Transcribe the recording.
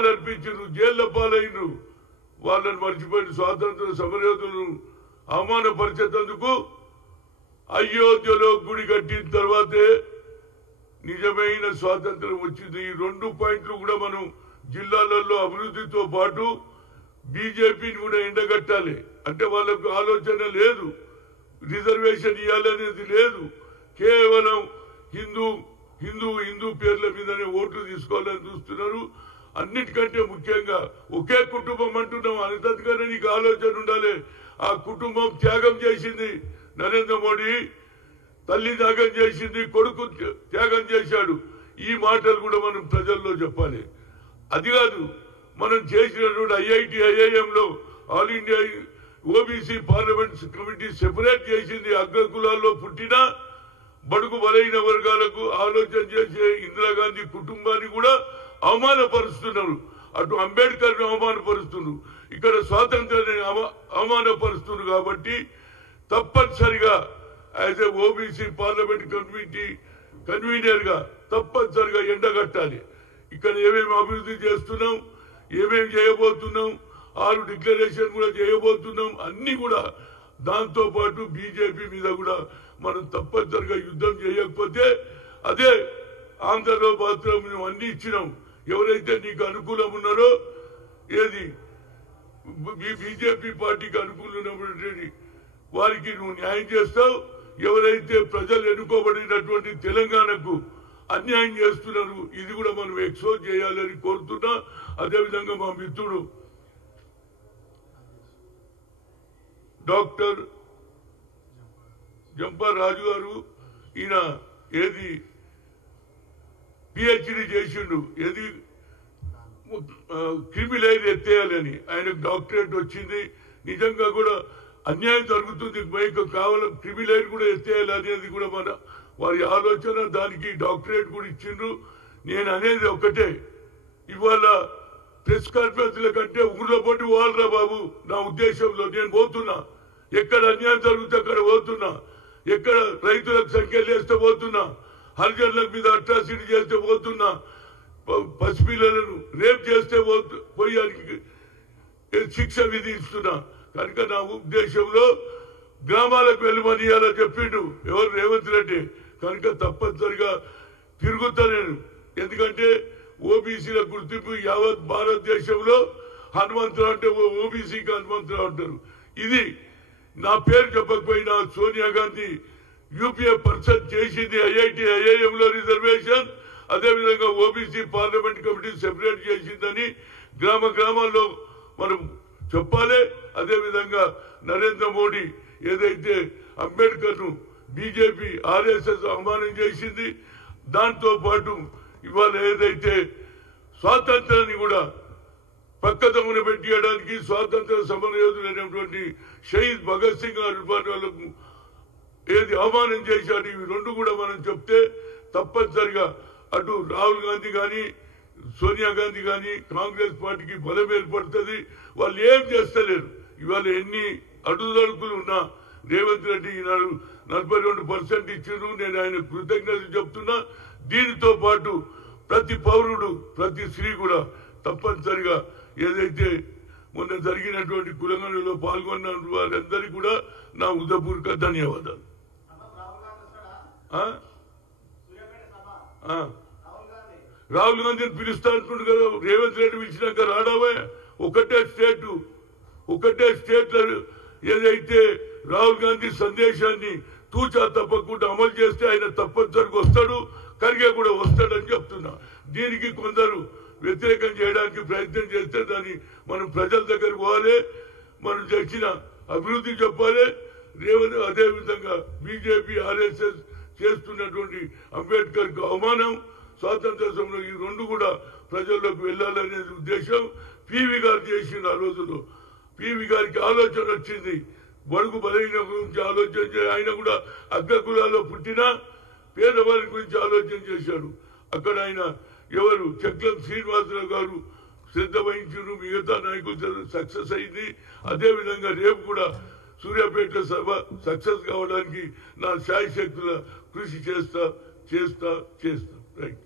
ప్రాణాలు అర్పించారు, జైళ్ల పాలైనరు. వాళ్ళని మర్చిపోయిన స్వాతంత్ర సమరయోధులను అవమానపరిచేందుకు అయోధ్యలో గుడి కట్టిన తర్వాతే నిజమైన స్వాతంత్రం వచ్చింది. ఈ 2 పాయింట్లు కూడా మనం జిల్లాలలో అభివృద్ధితో పాటు బీజేపీని కూడా ఎండగట్టాలి. అంటే వాళ్ళకు ఆలోచన లేదు, రిజర్వేషన్ ఇవ్వాలనేది లేదు, కేవలం హిందూ హిందూ హిందూ పేర్ల మీదనే ఓట్లు తీసుకోవాలని చూస్తున్నారు. అన్నిటికంటే ముఖ్యంగా ఒకే కుటుంబం అంటున్నాం, అంతగానే నీకు ఆలోచన ఉండాలి. ఆ కుటుంబం త్యాగం చేసింది నరేంద్ర మోడీ, తల్లి త్యాగం చేసింది, కొడుకు త్యాగం చేశాడు. ఈ మాటలు కూడా మనం ప్రజల్లో చెప్పాలి. అది కాదు, మనం చేసినటువంటి ఐఐటి ఐఐఎంలో all India OBC parliament committee separate చేసింది. అగ్రకులాల్లో పుట్టిన బడుగు బలైన వర్గాలకు ఆలోచన చేసే ఇందిరాగాంధీ కుటుంబాన్ని కూడా అవమానపరుస్తున్నారు. అటు అంబేద్కర్ అవమానపరుస్తున్నారు, ఇక్కడ స్వాతంత్రాన్ని అవమానపరుస్తున్నారు. కాబట్టి తప్పనిసరిగా as a OBC parliament committee convener గా తప్పనిసరిగా ఎండగట్టాలి. ఇక్కడ ఏమేమి అభివృద్ధి చేస్తున్నాం, ఏమేమి చేయబోతున్నాం, 6 డిక్లరేషన్ కూడా చేయబోతున్నాం. అన్ని కూడా దాంతో పాటు బీజేపీ మీద కూడా మనం తప్పనిసరిగా యుద్ధం చేయకపోతే అదే ఆంధ్రలో మాత్రం మేము అన్ని ఇచ్చినాం. ఎవరైతే నీకు అనుకూలం ఉన్నారో, ఏది బీజేపీ పార్టీకి అనుకూలమైనటువంటి వారికి నువ్వు న్యాయం చేస్తావు. ఎవరైతే ప్రజలు ఎన్నుకోబడినటువంటి తెలంగాణకు అన్యాయం చేస్తున్నారు, ఇది కూడా మనం ఎక్స్పోజ్ చేయాలని కోరుతున్నా. అదేవిధంగా మా మిత్రుడు డాక్టర్ జంపా రాజు గారు, ఈయన ఏది పిహెచ్డి చేసిండు, ఏది క్రిమిలైన్ ఎత్తేయాలని, ఆయనకు డాక్టరేట్ వచ్చింది. నిజంగా కూడా అన్యాయం జరుగుతుంది, మీకు కావాలని క్రిమిలైన్ కూడా ఎత్తేయాలి అనేది కూడా మన వారి ఆలోచన. దానికి డాక్టరేట్ కూడా ఇచ్చిండ్రు. నేను అనేది ఒకటే, ఇవాళ ప్రెస్ కాన్ఫరెన్స్ల కంటే ఊర్లో పోటీ వాళ్ళరా బాబు. నా ఉద్దేశంలో నేను పోతున్నా, ఎక్కడ అన్యాయం జరుగుతే అక్కడ పోతున్నా, ఎక్కడ రైతులకు సంఖ్యలు చేస్తే పోతున్నా, హరిజనుల మీద అట్రాసిటీ చేస్తే పోతున్నా, పసిపిల్లలను రేప్ చేస్తే పోయి శిక్ష విధిస్తున్నా. కనుక నా ఉద్దేశంలో గ్రామాలకు వెళ్ళమనియాలని చెప్పిండు ఎవరు, రేవంత్ రెడ్డి. కనుక తప్పనిసరిగా తిరుగుతా నేను. ఎందుకంటే ఓబీసీల గుర్తింపు యావత్ భారతదేశంలో హనుమంతరావు అంటే ఓబీసీకి హనుమంతరావు అంటారు. ఇది నా పేరు చెప్పకపోయినా సోనియా గాంధీ యూపీఏ పర్సన్ చేసింది ఐఐటి ఐఐఎంలో రిజర్వేషన్, అదేవిధంగా ఓబీసీ పార్లమెంట్ కమిటీ సెపరేట్ చేసిందని గ్రామాల్లో మనం చెప్పాలి. అదేవిధంగా నరేంద్ర మోడీ ఏదైతే అంబేద్కర్ ను బీజేపీ ఆర్ఎస్ఎస్ అవమానం చేసింది, దాంతో పాటు ఇవాళ ఏదైతే స్వాతంత్రాన్ని కూడా పక్కదమ్మున పెట్టేయడానికి స్వాతంత్ర సమరయోధులైనటువంటి షహీద్ భగత్ సింగ్ గారి వాళ్ళకు ఏది అవమానం చేశాడు, ఇవి 2 కూడా మనం చెప్తే తప్పనిసరిగా అటు రాహుల్ గాంధీ కానీ సోనియా గాంధీ కానీ కాంగ్రెస్ పార్టీకి బలం ఏర్పడుతుంది. వాళ్ళు ఏం చేస్తలేరు. ఇవాళ ఎన్ని అడుగుదడుకులు ఉన్నా రేవంత్ రెడ్డి ఈనాడు 42% ఇచ్చారు. నేను ఆయన కృతజ్ఞతలు చెప్తున్నా. దీనితో పాటు ప్రతి పౌరుడు, ప్రతి స్త్రీ కూడా తప్పనిసరిగా ఏదైతే మొన్న జరిగినటువంటి కులంగణలో పాల్గొన్న వారందరికీ కూడా నా హృదయపూర్వక ధన్యవాదాలు. రాహుల్ గాంధీని పిలుస్తా అంటుండు కదా, రేవంత్ రెడ్డి పిలిచినాక రావడమే. ఒకటే స్టేట్ ఏదైతే రాహుల్ గాంధీ సందేశాన్ని తూచా తప్పకుండా అమలు చేస్తే ఆయన తప్పనిసరిగా వస్తాడు, ఖర్గే కూడా వస్తాడని చెప్తున్నా. దీనికి కొందరు వ్యతిరేకం చేయడానికి ప్రయత్నం చేస్తే దాన్ని మనం ప్రజల దగ్గర పోవాలి, మనం చేసిన అభివృద్ధి చెప్పాలి. రేవంత్ అదేవిధంగా బీజేపీ ఆర్ఎస్ఎస్ చేస్తున్నటువంటి అంబేద్కర్ కు అవమానం, స్వాతంత్ర సమయంలో ఈ 2 కూడా ప్రజల్లోకి వెళ్లాలనే ఉద్దేశం పివి గారు చేసిన. ఆ రోజుల్లో పివి గారికి ఆలోచన వచ్చింది, బడుగు బలహీన గురించి ఆలోచన ఆయన కూడా అగ్రకులాల్లో పుట్టిన పేదవారి గురించి ఆలోచన చేశాడు. అక్కడ ఆయన ఎవరు చక్రం శ్రీనివాసరావు గారు శ్రద్ధ వహించారు, మిగతా నాయకులు సక్సెస్ అయింది. అదేవిధంగా రేపు కూడా సూర్యాపేట సభ సక్సెస్ కావడానికి నా శాయశక్తుల కృషి చేస్తా. రైట్.